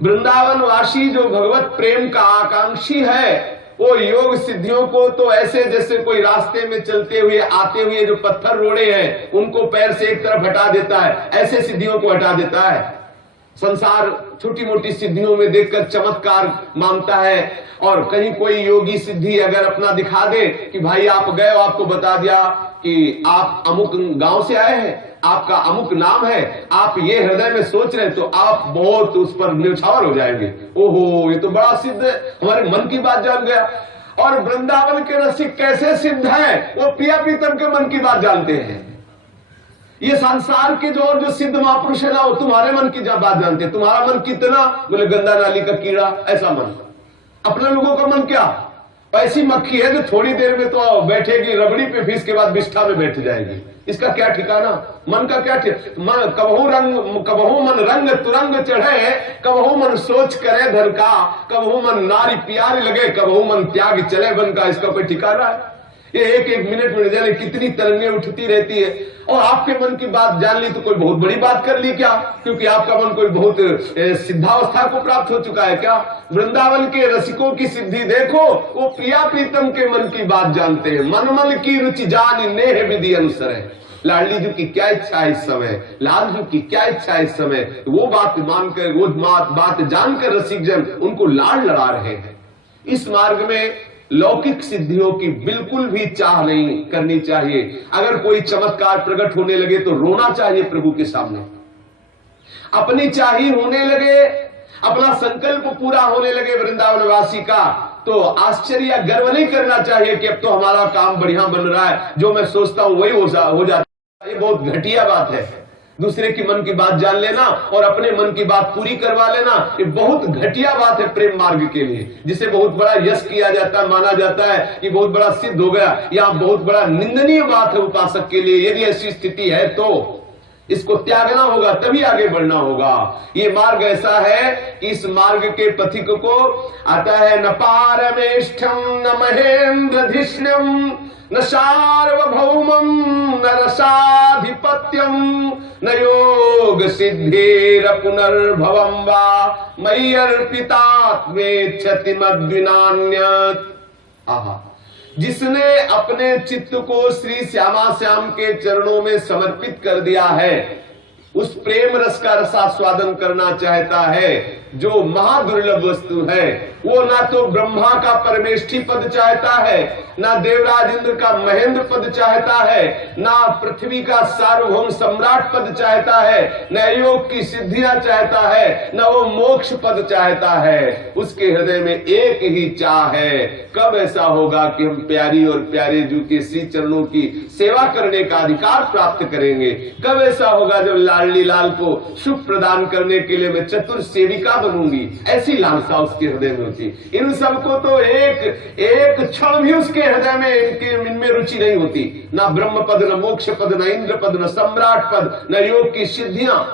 वृंदावन वासी जो भगवत प्रेम का आकांक्षी है, वो योग सिद्धियों को तो ऐसे जैसे कोई रास्ते में चलते हुए आते हुए जो पत्थर रोड़े हैं उनको पैर से एक तरफ हटा देता है, ऐसे सिद्धियों को हटा देता है। संसार छोटी मोटी सिद्धियों में देखकर चमत्कार मानता है, और कहीं कोई योगी सिद्धि अगर अपना दिखा दे कि भाई आप गए, आपको बता दिया कि आप अमुक गांव से आए हैं, आपका अमुक नाम है, आप ये हृदय में सोच रहे हैं, तो आप बहुत उस पर न्यौछावर हो जाएंगे। ओहो, ये तो बड़ा सिद्ध है, हमारे मन की बात जान गया। और वृंदावन के रसिक कैसे सिद्ध हैं, वो प्रिया प्रीतम के मन की बात जानते हैं। ये संसार के जो सिद्ध महापुरुष है ना, वो तुम्हारे मन की बात जानते हैं। तुम्हारा मन कितना, बोले गंदा नाली का कीड़ा, ऐसा मन। अपने लोगों का मन क्या, ऐसी मक्खी है जो थोड़ी देर में तो बैठेगी रबड़ी पे, फिर इसके बाद बिष्ठा में बैठ जाएगी। इसका क्या ठिकाना, मन का क्या मन, कबहू मन रंग तुरंग चढ़े, कबहू मन सोच करे धन का, कबहू मन नारी प्यारी लगे, कबहू मन त्याग चले बन का। इसका कोई ठिकाना है? ये एक एक मिनट में जाने कितनी तरंगें उठती रहती है। और आपके मन की बात जान ली तो कोई बहुत बड़ी बात कर ली क्या, क्योंकि आपका मन कोई बहुत सिद्धावस्था को प्राप्त हो चुका है क्या? वृंदावन के रसिकों की सिद्धि देखो, वो प्रिया प्रीतम के मन की बात जानते हैं। मन मन की रुचि जान नेह विधि अनुसार है। लाडली जी की क्या इच्छा है इस समय, लाल जी की क्या इच्छा है इस समय, वो बात मानकर, वो बात जानकर रसिक जन उनको लाड लड़ा रहे हैं। इस मार्ग में लौकिक सिद्धियों की बिल्कुल भी चाह नहीं करनी चाहिए। अगर कोई चमत्कार प्रकट होने लगे तो रोना चाहिए प्रभु के सामने। अपनी चाही होने लगे, अपना संकल्प पूरा होने लगे वृंदावन वासी का, तो आश्चर्य या गर्व नहीं करना चाहिए कि अब तो हमारा काम बढ़िया बन रहा है, जो मैं सोचता हूं वही हो जाता है। ये बहुत घटिया बात है। दूसरे की मन की बात जान लेना और अपने मन की बात पूरी करवा लेना, ये बहुत घटिया बात है प्रेम मार्ग के लिए, जिसे बहुत बड़ा यश किया जाता है, माना जाता है कि बहुत बड़ा सिद्ध हो गया, या बहुत बड़ा निंदनीय बात है उपासक के लिए। यदि ऐसी स्थिति है तो इसको त्यागना होगा, तभी आगे बढ़ना होगा। ये मार्ग ऐसा है कि इस मार्ग के पथिक को आता है न पारमेष्ठम न महेंद्रधिष्ण्यम न सार्वभौमम न रसाधिपत्यम न योग सिद्धेर पुनर्भवम वा मय्यर्पितात्मेच्छति मद्विनान्यत्। आहा, जिसने अपने चित्त को श्री श्यामा श्याम के चरणों में समर्पित कर दिया है, उस प्रेम रस का रसास्वादन करना चाहता है, जो महादुर्लभ वस्तु है। वो ना तो ब्रह्मा का परमेष्ठी पद चाहता है, ना देवराज इंद्र का महेंद्र पद चाहता है, ना पृथ्वी का सार्वभौम सम्राट पद चाहता है, न योग की सिद्धियां चाहता है, न वो मोक्ष पद चाहता है। उसके हृदय में एक ही चाह है, कब ऐसा होगा कि हम प्यारी और प्यारे जू के श्री चरणों की सेवा करने का अधिकार प्राप्त करेंगे? कब ऐसा होगा जब लाडली लाल को सुख प्रदान करने के लिए मैं चतुर सेविका बनूंगी? ऐसी लालसा उसके हृदय में होती। इन सबको तो एक क्षण भी उसके हृदय में इनमें रुचि नहीं होती। ना ब्रह्म पद, न मोक्ष पद, न इंद्र पद, न सम्राट पद, न योग की सिद्धियां।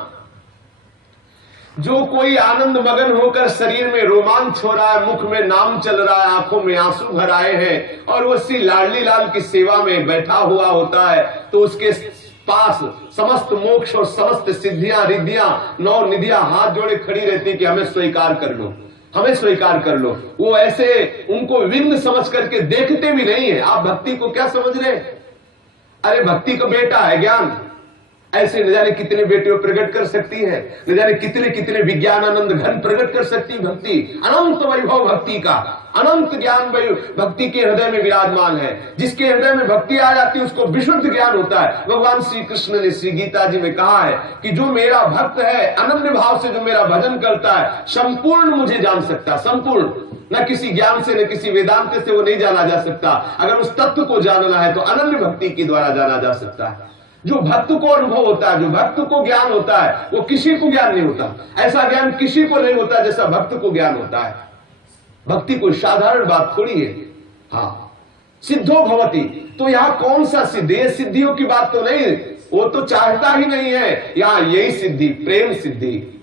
जो कोई आनंद मगन होकर शरीर में रोमांच हो रहा है, मुख में नाम चल रहा है, आंखों में आंसू भर आए हैं, और वो श्री लाडली लाल की सेवा में बैठा हुआ होता है, तो उसके पास समस्त मोक्ष और समस्त सिद्धियां रिद्धियां नौ निधियां हाथ जोड़े खड़ी रहती कि हमें स्वीकार कर लो, हमें स्वीकार कर लो। वो ऐसे उनको विघ्न समझ करके देखते भी नहीं है। आप भक्ति को क्या समझ रहे? अरे भक्ति का बेटा है ज्ञान। ऐसे न जाने कितने बेटियों प्रकट कर सकती है, न जाने कितने कितने विज्ञान आनंद घन प्रकट कर सकती भक्ति। अनंत वैभव भक्ति का, अनंत ज्ञान भक्ति के हृदय में विराजमान है। जिसके हृदय में भक्ति आ जाती है उसको विशुद्ध ज्ञान होता है। भगवान श्री कृष्ण ने श्री गीता जी में कहा है कि जो मेरा भक्त है, अनन्य भाव से जो मेरा भजन करता है, संपूर्ण मुझे जान सकता, संपूर्ण। न किसी ज्ञान से, न किसी वेदांत से वो नहीं जाना जा सकता। अगर उस तत्व को जानना है तो अनन्य भक्ति के द्वारा जाना जा सकता है। जो भक्त को अनुभव होता है, जो भक्त को ज्ञान होता है, वो किसी को ज्ञान नहीं होता। ऐसा ज्ञान किसी को नहीं होता जैसा भक्त को ज्ञान होता है। भक्ति कोई साधारण बात थोड़ी है। हाँ, सिद्धो भवति, तो यहां कौन सा सिद्धि? ये सिद्धियों की बात तो नहीं, वो तो चाहता ही नहीं है। यहां यही सिद्धि, प्रेम सिद्धि,